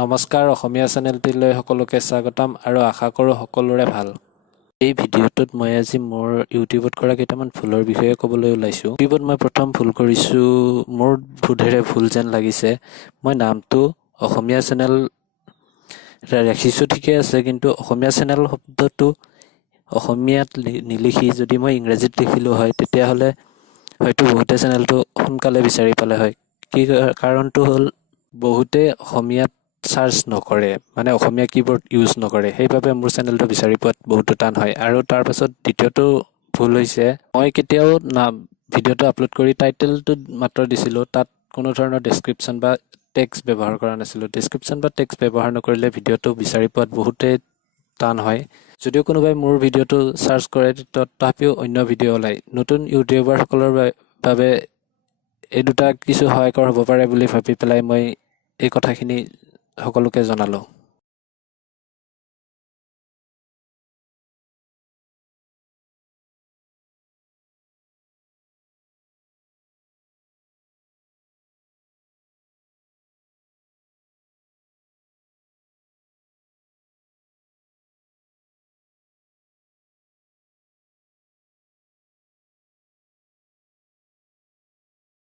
নমস্কাৰ অসমীয়া চেনেলটিলৈ সকলোকে স্বাগতম আৰু আশা কৰোঁ সকলোৰে ভাল। এই ভিডিঅ'টোত মই আজি মোৰ ইউটিউবত কৰা কেইটামান ভুলৰ বিষয়ে ক'বলৈ ওলাইছোঁ। ইউটিউবত মই প্ৰথম ভুল কৰিছোঁ, মোৰ বোধেৰে ভুল যেন লাগিছে। মই নামটো অসমীয়া চেনেল ৰাখিছোঁ ঠিকে আছে, কিন্তু অসমীয়া চেনেল শব্দটো অসমীয়াত নিলিখি যদি মই ইংৰাজীত লিখিলোঁ হয় তেতিয়াহ'লে হয়তো বহুতে চেনেলটো সোনকালে বিচাৰি পালে হয়। কাৰণটো হ'ল বহুতে অসমীয়াত চাৰ্চ নকৰে, মানে অসমীয়া কীবৰ্ড ইউজ নকৰে, সেইবাবে মোৰ চেনেলটো বিচাৰি পোৱাত বহুতো টান হয়। আৰু তাৰ পাছত দ্বিতীয়টো ভুল হৈছে, মই কেতিয়াও ভিডিঅ'টো আপলোড কৰি টাইটেলটো মাত্ৰ দিছিলোঁ, তাত কোনো ধৰণৰ ডেছক্ৰিপশ্যন বা টেক্সট ব্যৱহাৰ কৰা নাছিলোঁ। ডেছক্ৰিপশ্যন বা টেক্সট ব্যৱহাৰ নকৰিলে ভিডিঅ'টো বিচাৰি পোৱাত বহুতেই টান হয়। যদিও কোনোবাই মোৰ ভিডিঅ'টো চাৰ্চ কৰে তথাপিও অন্য ভিডিঅ' ওলায়। নতুন ইউটিউবাৰসকলৰ বাবে এই দুটা কিছু সহায়কৰ হ'ব পাৰে বুলি ভাবি পেলাই মই এই কথাখিনি সকলোকে জনালোঁ।